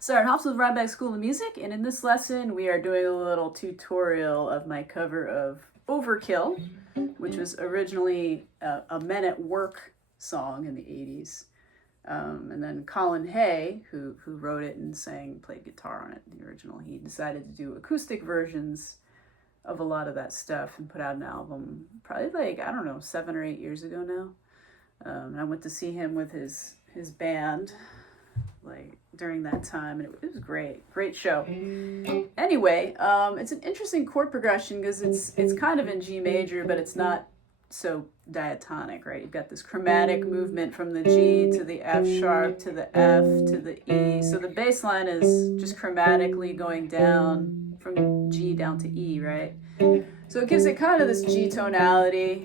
So, Hops with RHinebeck School of Music, and in this lesson we are doing a little tutorial of my cover of Overkill, which was originally a Men at Work song in the 80s. And then Colin Hay, who wrote it and played guitar on it, the original, he decided to do acoustic versions of a lot of that stuff and put out an album probably like, I don't know, 7 or 8 years ago now. And I went to see him with his band like during that time, and it was great show. Anyway, it's an interesting chord progression because it's kind of in G major, but it's not so diatonic, right? You've got this chromatic movement from the G to the F sharp to the F to the E. So the bass line is just chromatically going down from G down to E, right? So it gives it kind of this G tonality,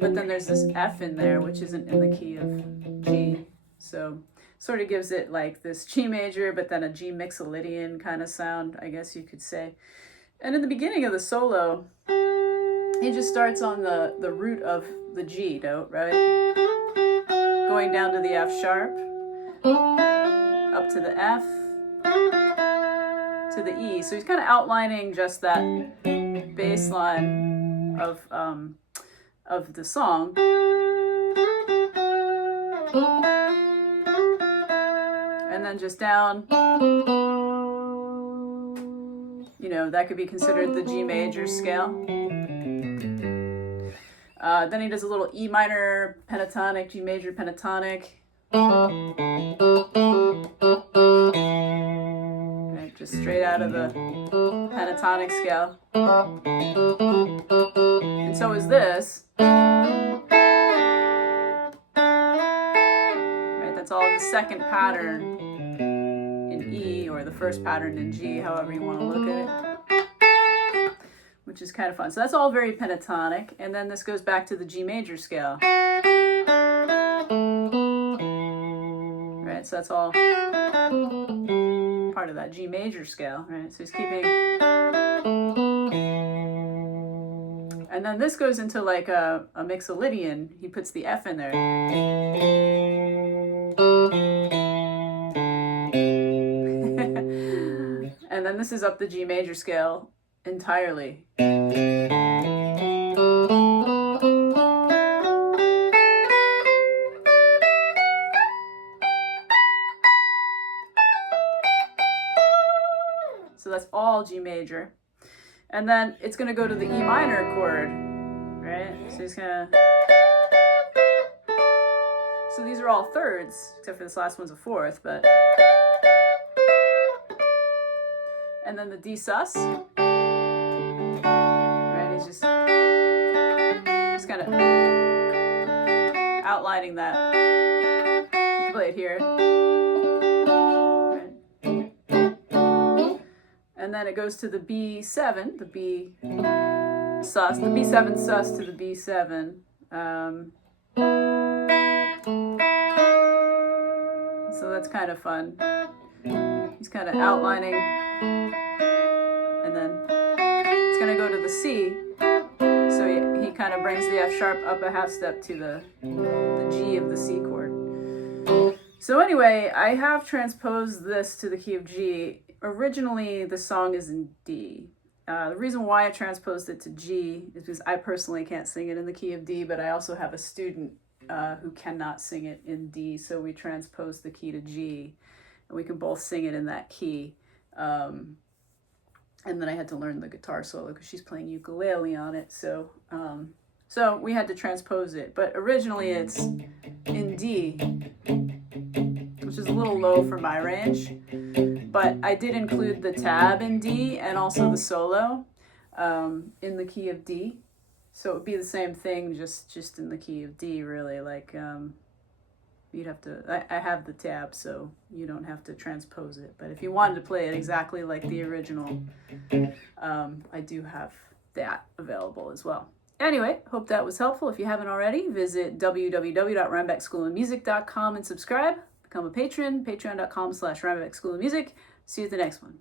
but then there's this F in there, which isn't in the key of G. So sort of gives it like this G major, but then a G mixolydian kind of sound, I guess you could say. And in the beginning of the solo, he just starts on the root of the G note, right? Going down to the F sharp, up to the F, to the E. So he's kind of outlining just that bass line of the song. And then just down, that could be considered the G major scale. Then he does a little E minor pentatonic, G major pentatonic. Right, just straight out of the pentatonic scale. And so is this. Right, that's all the second pattern in E, or the first pattern in G, however you want to look at it, which is kind of fun. So that's all very pentatonic, and then this goes back to the G major scale. Right, so that's all part of that G major scale, right? So he's keeping, and then this goes into like a mixolydian. He puts the F in there. And then this is up the G major scale entirely. So that's all G major. And then it's going to go to the E minor chord, right? So he's going to... So these are all thirds, except for this last one's a fourth, but... And then the D sus. Right, he's just kind of outlining that. You can play it here. Right. And then it goes to the B7, the B sus, the B7 sus to the B7. So that's kind of fun. He's kind of outlining, and then it's going to go to the C. So he kind of brings the F sharp up a half step to the G of the C chord. So anyway, I have transposed this to the key of G. Originally, the song is in D. The reason why I transposed it to G is because I personally can't sing it in the key of D, but I also have a student who cannot sing it in D, so we transposed the key to G, and we can both sing it in that key. And then I had to learn the guitar solo because she's playing ukulele on it, so we had to transpose it. But originally it's in D, which is a little low for my range. But I did include the tab in D and also the solo in the key of D. So it would be the same thing, just in the key of D, really. Like, you'd have to, I have the tab, so you don't have to transpose it. But if you wanted to play it exactly like the original, I do have that available as well. Anyway, hope that was helpful. If you haven't already, visit www.rhinebeckschoolofmusic.com and subscribe. Become a patron, patreon.com/rhinebeckschoolofmusic. See you at the next one.